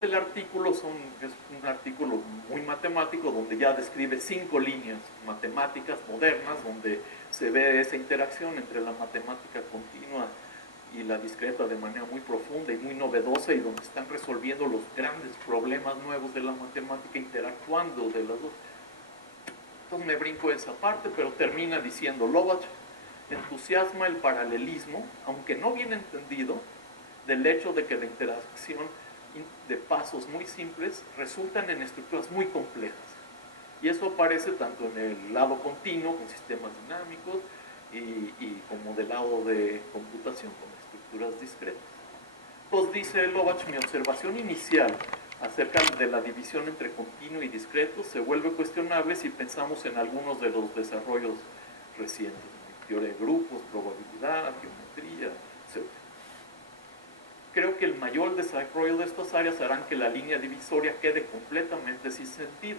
El artículo es un artículo muy matemático donde ya describe 5 líneas matemáticas modernas donde se ve esa interacción entre la matemática continua y la discreta de manera muy profunda y muy novedosa, y donde están resolviendo los grandes problemas nuevos de la matemática interactuando de las dos. Entonces me brinco esa parte, pero termina diciendo: Lovács entusiasma el paralelismo, aunque no bien entendido, del hecho de que la interacción de pasos muy simples resultan en estructuras muy complejas. Y eso aparece tanto en el lado continuo, con sistemas dinámicos, y como del lado de computación, con estructuras discretas. Pues dice Lovács: mi observación inicial acerca de la división entre continuo y discreto se vuelve cuestionable si pensamos en algunos de los desarrollos recientes, teoría de grupos, probabilidad, geometría, etc. Creo que el mayor desarrollo de estas áreas harán que la línea divisoria quede completamente sin sentido.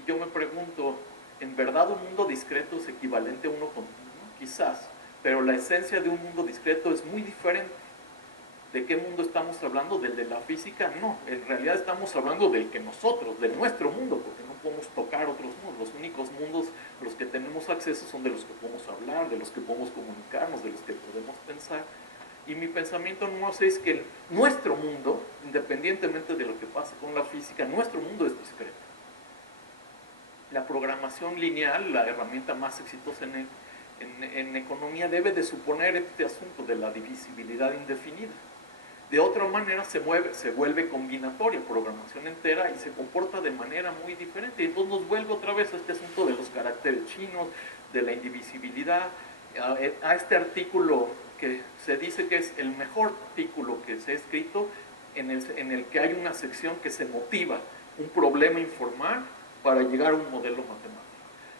Y yo me pregunto, ¿en verdad un mundo discreto es equivalente a uno continuo? Quizás, pero la esencia de un mundo discreto es muy diferente. ¿De qué mundo estamos hablando? ¿Del de la física? No, en realidad estamos hablando del que nosotros, de nuestro mundo, porque no podemos tocar otros mundos. Los únicos mundos a los que tenemos acceso son de los que podemos hablar, de los que podemos comunicarnos, de los que podemos pensar. Y mi pensamiento no es que nuestro mundo, independientemente de lo que pase con la física, nuestro mundo es discreto. La programación lineal, la herramienta más exitosa en economía, debe de suponer este asunto de la divisibilidad indefinida. De otra manera se vuelve combinatoria, programación entera, y se comporta de manera muy diferente. Y entonces nos vuelve otra vez a este asunto de los caracteres chinos, de la indivisibilidad, a este artículo que se dice que es el mejor artículo que se ha escrito, en el que hay una sección que se motiva un problema informal para llegar a un modelo matemático.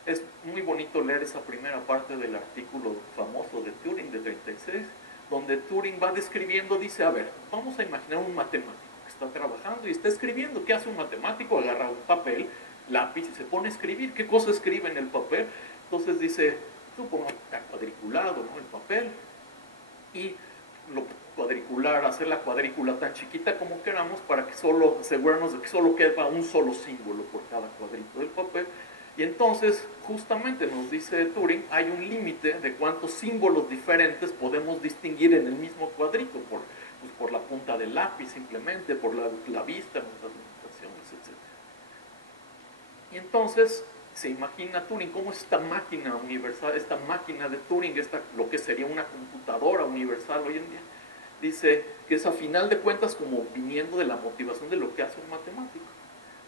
Es muy bonito leer esa primera parte del artículo famoso de Turing de 36, donde Turing va describiendo, dice: a ver, vamos a imaginar un matemático que está trabajando y está escribiendo. ¿Qué hace un matemático? Agarra un papel, lápiz y se pone a escribir. ¿Qué cosa escribe en el papel? Entonces dice, supongo que está cuadriculado, ¿no?, el papel, y lo cuadricular, hacer la cuadrícula tan chiquita como queramos para que solo asegurarnos de que solo quepa un solo símbolo por cada cuadrito del papel. Y entonces, justamente nos dice Turing, hay un límite de cuántos símbolos diferentes podemos distinguir en el mismo cuadrito, por la punta del lápiz simplemente, por la vista, nuestras limitaciones, etc. Y entonces se imagina Turing cómo es esta máquina universal, esta máquina de Turing, lo que sería una computadora universal hoy en día. Dice que es, a final de cuentas, como viniendo de la motivación de lo que hace un matemático.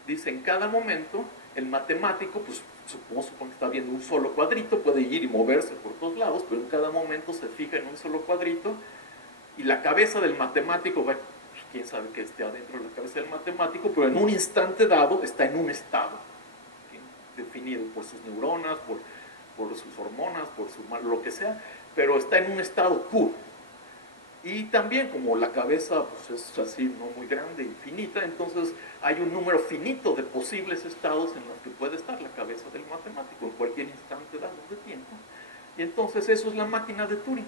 Dice: en cada momento el matemático, pues supongo que está viendo un solo cuadrito, puede ir y moverse por todos lados, pero en cada momento se fija en un solo cuadrito, y la cabeza del matemático va, pues, quién sabe qué esté adentro de la cabeza del matemático, pero en un instante dado está en un estado, ¿sí?, definido por sus neuronas, por sus hormonas, por lo que sea, pero está en un estado puro. Y también, como la cabeza pues es así, no muy grande y finita, entonces hay un número finito de posibles estados en los que puede estar la cabeza del matemático en cualquier instante dado de tiempo. Y entonces eso es la máquina de Turing.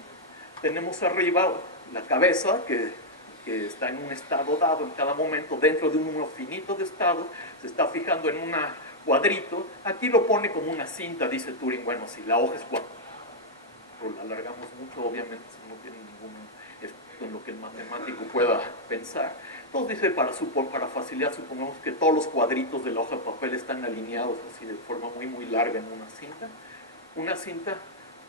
Tenemos arriba la cabeza que está en un estado dado en cada momento, dentro de un número finito de estados, se está fijando en un cuadrito. Aquí lo pone como una cinta, dice Turing. Bueno, si la hoja es cuadrada, pero la alargamos mucho, obviamente no tiene ningún efecto en lo que el matemático pueda pensar. Entonces dice, para facilidad, supongamos que todos los cuadritos de la hoja de papel están alineados así de forma muy muy larga en una cinta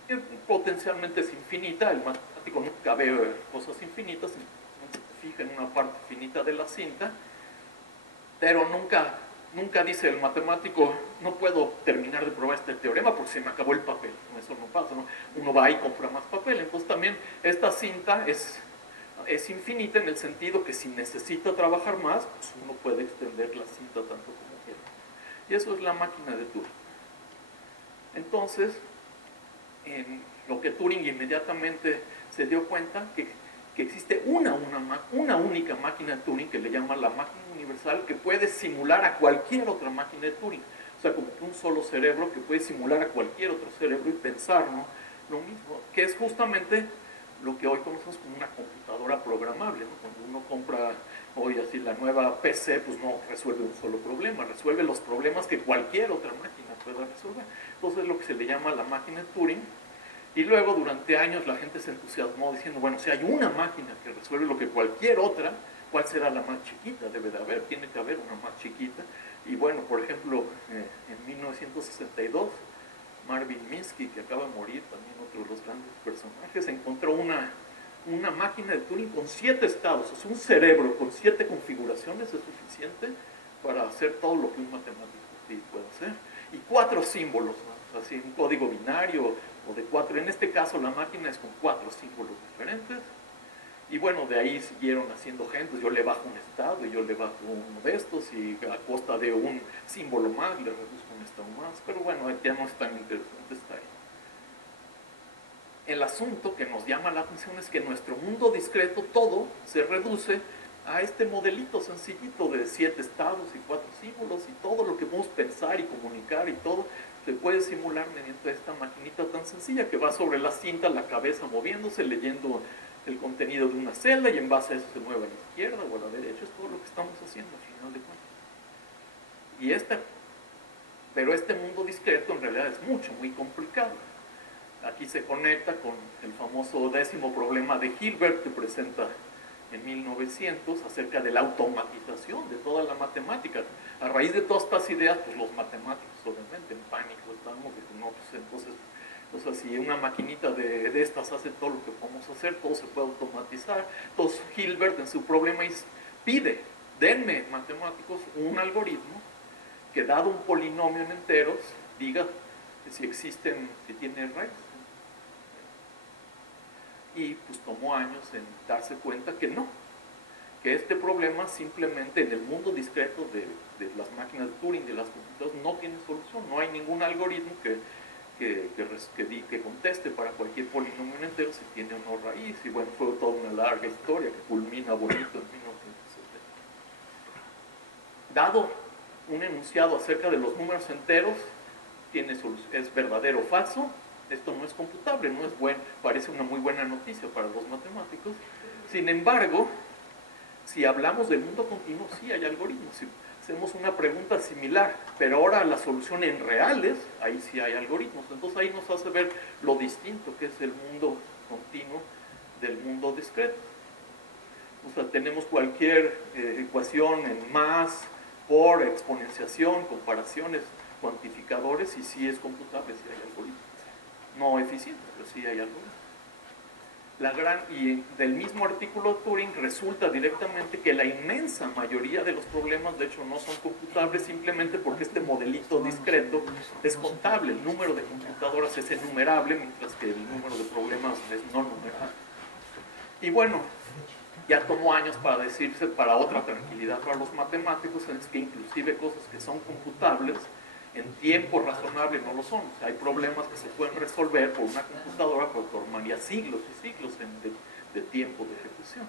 que potencialmente es infinita. El matemático nunca ve cosas infinitas, se fija en una parte finita de la cinta, pero nunca dice el matemático: no puedo terminar de probar este teorema porque se me acabó el papel. Eso no pasa, ¿no? Uno va y compra más papel. Entonces también esta cinta es infinita, en el sentido que si necesita trabajar más, pues uno puede extender la cinta tanto como quiera. Y eso es la máquina de Turing. Entonces, en lo que Turing inmediatamente se dio cuenta, que existe una única máquina de Turing, que le llama la máquina universal, que puede simular a cualquier otra máquina de Turing. O sea, como que un solo cerebro que puede simular a cualquier otro cerebro y pensar, ¿no?, lo mismo, que es justamente lo que hoy conocemos como una computadora programable, ¿no? Cuando uno compra hoy así la nueva PC, pues no resuelve un solo problema, resuelve los problemas que cualquier otra máquina pueda resolver. Entonces es lo que se le llama la máquina de Turing. Y luego durante años la gente se entusiasmó diciendo, bueno, si hay una máquina que resuelve lo que cualquier otra, ¿cuál será la más chiquita? Debe de haber, tiene que haber una más chiquita. Y bueno, por ejemplo, en 1962, Marvin Minsky, que acaba de morir, también otro de los grandes personajes, encontró una máquina de Turing con 7 estados, o sea, un cerebro con 7 configuraciones es suficiente para hacer todo lo que un matemático puede hacer. Y 4 símbolos, ¿no? Así, un código binario o de 4. En este caso la máquina es con 4 símbolos diferentes. Y bueno, de ahí siguieron haciendo gente, yo le bajo un estado y yo le bajo uno de estos y a costa de un símbolo más le reduzco un estado más, pero bueno, ya no es tan interesante estar ahí. El asunto que nos llama la atención es que en nuestro mundo discreto todo se reduce a este modelito sencillito de 7 estados y 4 símbolos, y todo lo que podemos pensar y comunicar y todo se puede simular mediante esta maquinita tan sencilla que va sobre la cinta, la cabeza moviéndose, leyendo el contenido de una celda, y en base a eso se mueve a la izquierda o a la derecha. Es todo lo que estamos haciendo al final de cuentas. Pero este mundo discreto en realidad es muy complicado. Aquí se conecta con el famoso 10º problema de Hilbert, que presenta en 1900 acerca de la automatización de toda la matemática. A raíz de todas estas ideas, pues los matemáticos obviamente en pánico estamos, de que no, pues entonces si una maquinita de estas hace todo lo que podemos hacer, todo se puede automatizar. Entonces Hilbert en su problema pide, denme matemáticos un algoritmo que dado un polinomio en enteros, diga si existen, si tiene raíz. Y pues tomó años en darse cuenta que no, que este problema simplemente en el mundo discreto de las máquinas de Turing, de las computadoras, no tiene solución. No hay ningún algoritmo que conteste para cualquier polinomio en entero si tiene o no raíz. Y bueno, fue toda una larga historia que culmina bonito en 1970. Dado un enunciado acerca de los números enteros, es verdadero o falso. Esto no es computable, no es bueno, parece una muy buena noticia para los matemáticos. Sin embargo, si hablamos del mundo continuo, sí hay algoritmos. Si hacemos una pregunta similar, pero ahora la solución en reales, ahí sí hay algoritmos. Entonces ahí nos hace ver lo distinto que es el mundo continuo del mundo discreto. O sea, tenemos cualquier ecuación en más, por, exponenciación, comparaciones, cuantificadores, y sí es computable, sí hay algoritmos. No eficiente, pero sí hay algoritmos. Y del mismo artículo de Turing resulta directamente que la inmensa mayoría de los problemas de hecho no son computables, simplemente porque este modelito discreto es contable. El número de computadoras es enumerable, mientras que el número de problemas es no numerable. Y bueno, ya tomó años para decirse, para otra tranquilidad para los matemáticos, es que inclusive cosas que son computables en tiempo razonable no lo son. O sea, hay problemas que se pueden resolver por una computadora, pero tomaría siglos y siglos de tiempo de ejecución.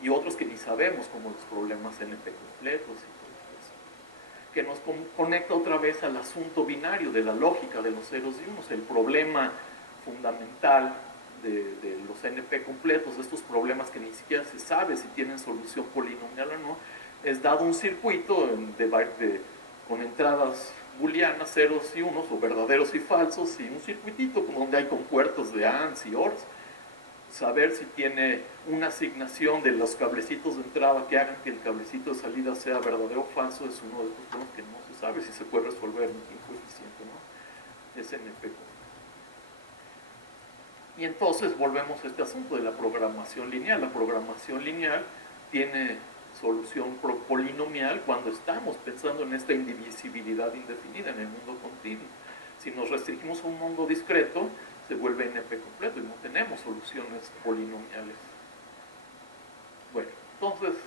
Y otros que ni sabemos, como los problemas NP completos y todo eso. Que nos conecta otra vez al asunto binario de la lógica de los ceros y unos. El problema fundamental de los NP completos, de estos problemas que ni siquiera se sabe si tienen solución polinomial o no, es dado un circuito con entradas booleanas, ceros y unos, o verdaderos y falsos, y un circuitito donde hay compuertos de ANDs y ORs. Saber si tiene una asignación de los cablecitos de entrada que hagan que el cablecito de salida sea verdadero o falso es uno de estos problemas que no se sabe si se puede resolver en un tiempo eficiente, ¿no? Es NP. Y entonces volvemos a este asunto de la programación lineal. La programación lineal tiene solución polinomial cuando estamos pensando en esta indivisibilidad indefinida en el mundo continuo. Si nos restringimos a un mundo discreto, se vuelve NP completo y no tenemos soluciones polinomiales. Bueno, entonces,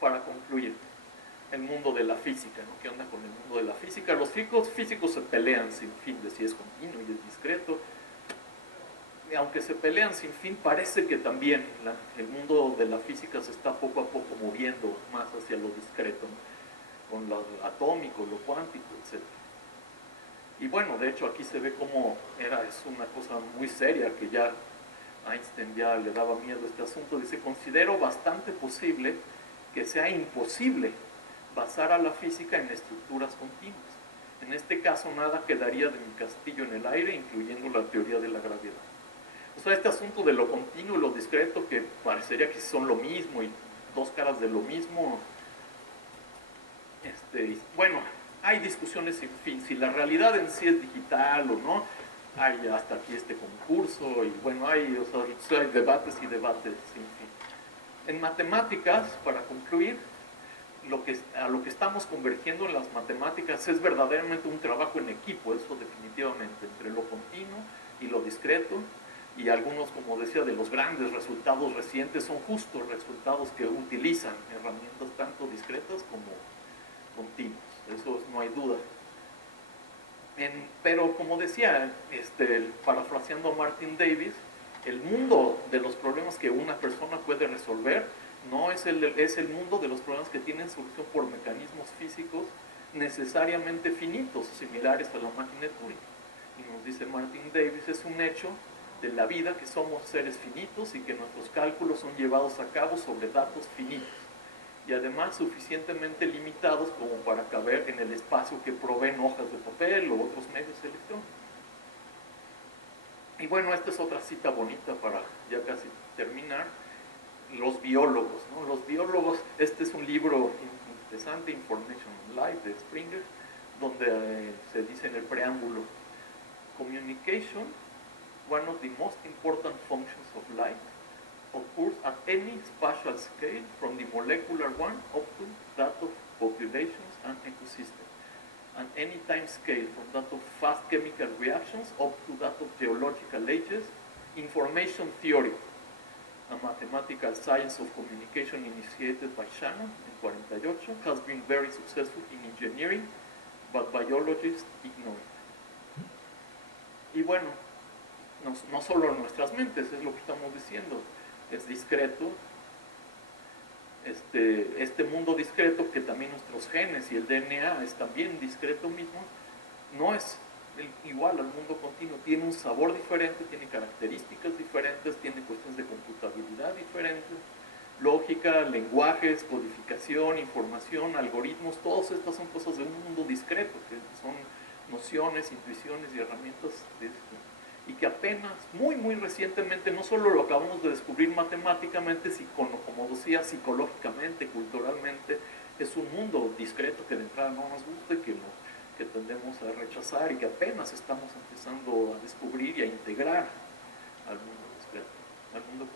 para concluir, el mundo de la física, ¿no? ¿Qué onda con el mundo de la física? Los físicos se pelean sin fin de si es continuo y es discreto. Y aunque se pelean sin fin, parece que también el mundo de la física se está poco a poco moviendo más hacia lo discreto, ¿no? Con lo atómico, lo cuántico, etc. Y bueno, de hecho aquí se ve cómo es una cosa muy seria que ya Einstein ya le daba miedo a este asunto, dice, considero bastante posible que sea imposible basar a la física en estructuras continuas. En este caso nada quedaría de mi castillo en el aire, incluyendo la teoría de la gravedad. O sea, este asunto de lo continuo y lo discreto, que parecería que son lo mismo y dos caras de lo mismo, bueno, hay discusiones sin fin, si la realidad en sí es digital o no, hay hasta aquí este concurso y bueno, hay debates y debates sin fin. En matemáticas, para concluir, a lo que estamos convergiendo en las matemáticas es verdaderamente un trabajo en equipo, eso definitivamente, entre lo continuo y lo discreto, y algunos, como decía, de los grandes resultados recientes son justo resultados que utilizan herramientas tanto discretas como continuas, eso no hay duda. Pero como decía, parafraseando a Martin Davis, el mundo de los problemas que una persona puede resolver no es el mundo de los problemas que tienen solución por mecanismos físicos necesariamente finitos, similares a la máquina de Turing. Y nos dice Martin Davis, es un hecho de la vida que somos seres finitos y que nuestros cálculos son llevados a cabo sobre datos finitos y además suficientemente limitados como para caber en el espacio que proveen hojas de papel o otros medios electrónicos. Y bueno, esta es otra cita bonita para ya casi terminar. Los biólogos, ¿no? Los biólogos, este es un libro interesante, Information on Life, de Springer, donde se dice en el preámbulo, communication, one of the most important functions of life, occurs at any spatial scale, from the molecular one up to that of populations and ecosystems, and any time scale, from that of fast chemical reactions up to that of geological ages. Information theory, a mathematical science of communication initiated by Shannon in 48, has been very successful in engineering, but biologists ignore it. Y bueno, no solo en nuestras mentes, es lo que estamos diciendo, es discreto, este mundo discreto, que también nuestros genes y el DNA es también discreto mismo, no es igual al mundo continuo, tiene un sabor diferente, tiene características diferentes, tiene cuestiones de computabilidad diferentes, lógica, lenguajes, codificación, información, algoritmos, todas estas son cosas de un mundo discreto, que son nociones, intuiciones y herramientas y que apenas, muy recientemente, no solo lo acabamos de descubrir matemáticamente, sino, como decía, psicológicamente, culturalmente, es un mundo discreto que de entrada no nos gusta y que tendemos a rechazar y que apenas estamos empezando a descubrir y a integrar al mundo discreto, al mundo